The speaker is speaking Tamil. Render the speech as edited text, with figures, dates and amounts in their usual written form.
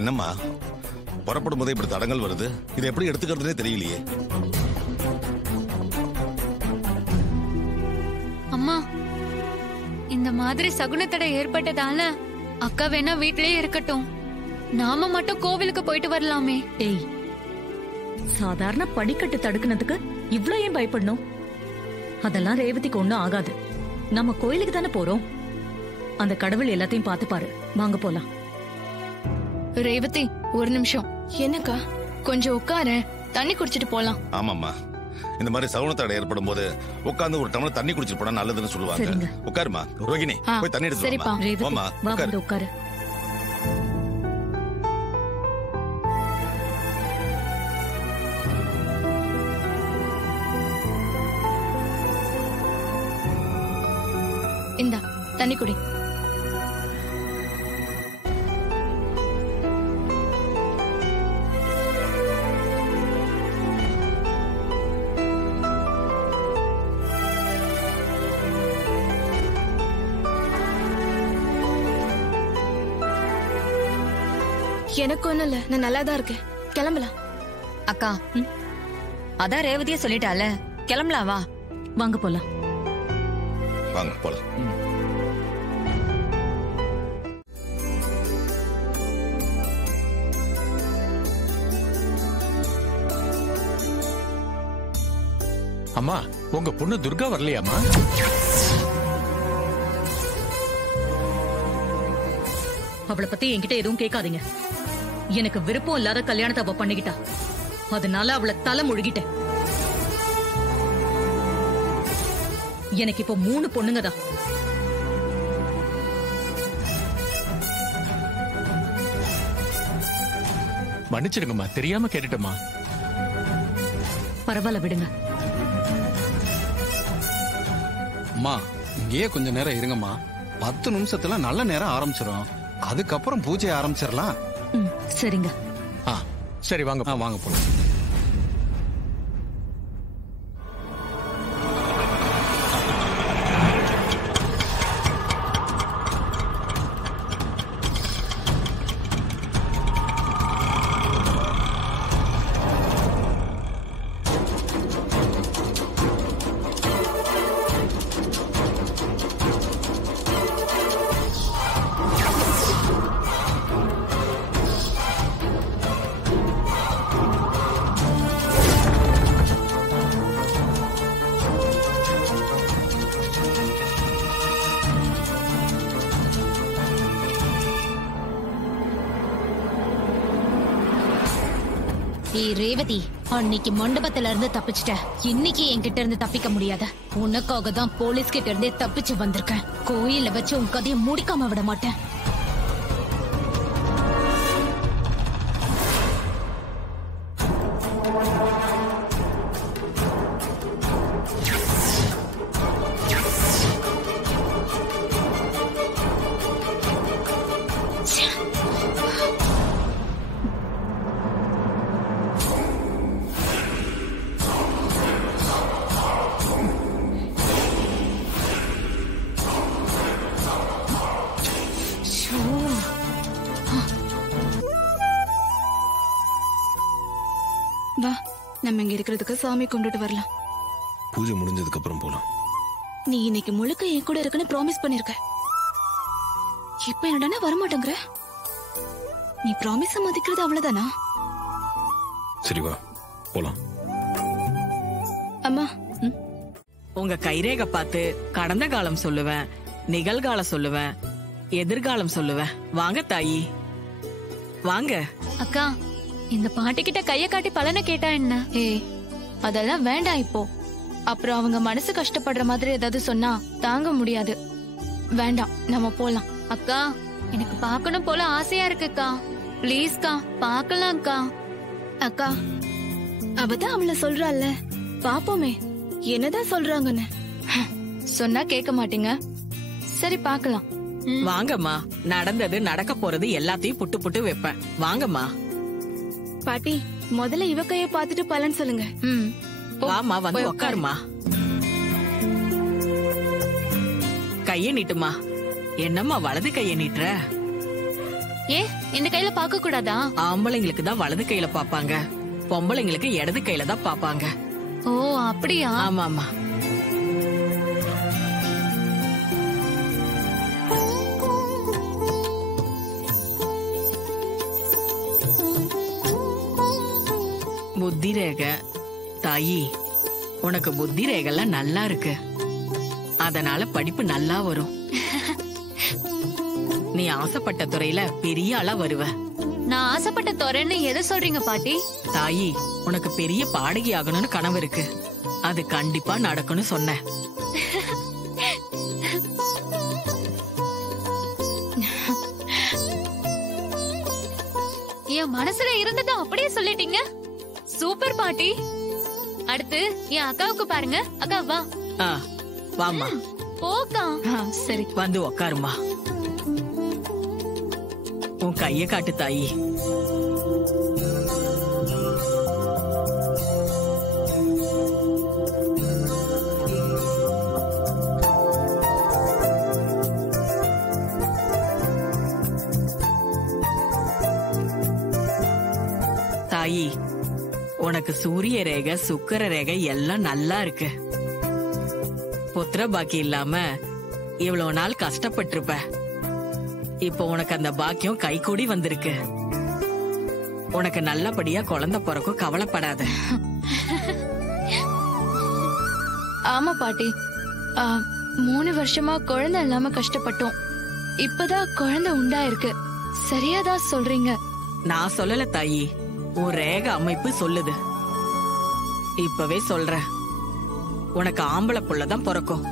என்னம்மா புறப்படும் போதே இப்படி தடங்கள் வருது, இதை எப்படி எடுத்துக்கிறதுனே தெரியலையே. அம்மா, இந்த மாதிரி சகுனத்தடை ஏற்பட்டதால அக்கா வேணா வீட்லயே இருக்கட்டும், நாம மட்டும் கோவிலுக்கு போயிட்டு வரலாமே. ஏய், சாதாரண படிக்கட்டு தடுக்குனதுக்கு இவ்ளோ ஏன் பயப்படணும்? அதெல்லாம் ரேவதிக்கு ஒண்ணும் ஆகாது. நம்ம கோயிலுக்கு தானே போறோம். அந்த கடவுள் எல்லாத்தையும் பாத்துப்பாரு. வாங்க போலாம். ரேவதி, ஒரு நிமிஷம். என்னக்கா, கொஞ்சம் உட்கார, தண்ணி குடிச்சிட்டு போலாம். ஆமாம்மா, இந்த மாதிரி சகுனத்தடை ஏற்படும் போது உட்கார்ந்து ஒரு டம்ளர் தண்ணி குடிச்சிட்டு போனா நல்லதுன்னு சொல்லுவாங்க. உட்காருமா ரோகிணி, போய் தண்ணி எடுத்து சரிப்பா. வாமா. வா, வந்து உட்காரு. இந்தா தண்ணி குடி. எனக்கு ஒண்ணும் இல்ல, நான் நல்லாதான் இருக்கேன். கிளம்பலாம். அக்கா, அதான் ரேவதியே சொல்லிட்டால, கிளம்பலாம். வா, வாங்க போலாம். வாங்க போலாம். அம்மா, உங்க பொண்ணு துர்கா வரலையாமா? அவளை பத்தி என்கிட்ட எதுவும் கேட்காதீங்க. எனக்கு விருப்பம் இல்லாத கல்யாணத்தை அவ பண்ணிக்கிட்டா, அதனால அவளை தலை முழுகிட்டேன். எனக்கு இப்போ 3 பொண்ணுங்க தான். மன்னிச்சிடுங்கம்மா, தெரியாம கேட்டுட்டோமா. பரவாயில்ல, விடுங்க. அம்மா, இங்கேயே கொஞ்ச நேரம் இருங்கம்மா. 10 நிமிஷத்துல நல்ல நேரம் ஆரம்பிச்சிடும். அதுக்கப்புறம் பூஜை ஆரம்பிச்சிடலாம். சரிங்க. சரி, வாங்க. வாங்க போலாம். ரேவதி, அன்னைக்கு மண்டபத்துல இருந்து தப்பிச்சிட்ட, இன்னைக்கு என்கிட்ட இருந்து தப்பிக்க முடியாத. உனக்காக தான் போலீஸ் கிட்ட இருந்தே தப்பிச்சு வந்திருக்கேன். கோயில வச்சு உன் கதையை முடிக்காம விட மாட்டேன். வா, நம்ம இங்க இருக்கிறதுக்கு சாமி கும்பிட்டு வரலாம். பூஜை முடிஞ்சதுக்கு அப்புறம் போலாம். நீ இன்னைக்கு முழுக்க என் கூட இருக்குன்னு ப்ராமிஸ் பண்ணிருக்க. இப்ப என்னடா வரமாட்டேங்கிற? நீ ப்ராமிஸ மதிக்கிறது அவ்வளவுதானா? சரி, வா போலாம். அம்மா, உங்க கைரேகை பார்த்து கடந்த காலம் சொல்லுவேன், நிகழ்காலம் சொல்லுவேன், எதிர்காலம் சொல்லுவேன். வாங்க தாயி, வாங்க. அக்கா, இந்த பாட்டி கிட்ட கைய காட்டி பலனை கேட்டா என்ன? அதெல்லாம் வேண்டாம் இப்போ. அப்புறம் அவங்க மனசு கஷ்டப்படுற மாதிரி ஏதாவது சொன்னா தாங்க முடியாது. வேண்டாம், நம்ம போலாம். அக்கா, எனக்கு பார்க்கணும் போல ஆசையா இருக்குக்கா. ப்ளீஸ்க்கா, பார்க்கலாம்க்கா. அக்கா, அவதான் அவள சொல்றாள்ல, பாப்போமே என்னதான் சொல்றாங்கன்னு. சொன்னா கேட்க மாட்டீங்க. சரி, பார்க்கலாம். வாங்கம்மா, நடந்தது நடக்க போறது எல்லாத்தையும் புட்டு புட்டு வைப்பேன். வாங்கம்மா. பாட்டி, முதல்ல இவ கைய பாத்துட்டு பலன் சொல்லுங்க. வாமா, வந்து உட்காருமா. கைய நீட்டுமா. என்னம்மா வலது கைய நீட்டுற? ஏ இந்த கையில பார்க்க கூடாதா? ஆம்பளைங்களுக்கு தான் வலது கையில பாப்பாங்க, பொம்பளைங்களுக்கு இடது கையில தான் பாப்பாங்க. ஓ அப்படியா? ஆமா ஆமா. புத்தி ரேகை தாயி, உனக்கு புத்தி ரேகைலாம் நல்லா இருக்கு, அதனால படிப்பு நல்லா வரும். நீ ஆசைப்பட்ட துறையில பெரிய ஆளா வருவ. நான் ஆசைப்பட்ட துறைன்னு எதை சொல்றீங்க பாட்டி? தாயி, உனக்கு பெரிய பாடகி ஆகணும்னு கனவு இருக்கு, அது கண்டிப்பா நடக்கும்னு சொன்னேன். என் மனசுல இருந்ததை அப்படியே சொல்லிட்டீங்க. சூப்பர் பாட்டி. அடுத்து என் அக்காவுக்கு பாருங்க. அக்கா வா. வாமா. போக்கா. சரி வந்து உக்காருமா. உன் கைய காட்டு தாயி. தாயி, உனக்கு சூரிய ரேகை சுக்கர ரேகை எல்லாம் நல்லா இருக்கு. புத்திர பாக்கி இல்லாம இவ்வளவு நாள் கஷ்டப்பட்டிருப்ப, இப்போ உனக்கு அந்த பாக்கியம் கைகூடி வந்திருக்கு. உனக்கு நல்லபடியா குழந்தை பிறக்கும், கவலைப்படாத. ஆமா பாட்டி, 3 வருஷமா குழந்தை இல்லாம கஷ்டப்பட்டோம். இப்பதான் குழந்தை உண்டாயிருக்கு. சரியாதான் சொல்றீங்க. நான் சொல்லல தாயி, உன் ரேக அமைப்பு சொல்லுது. இப்பவே சொல்றேன், உனக்கு ஆம்பளை புள்ளதான் பிறக்கும்.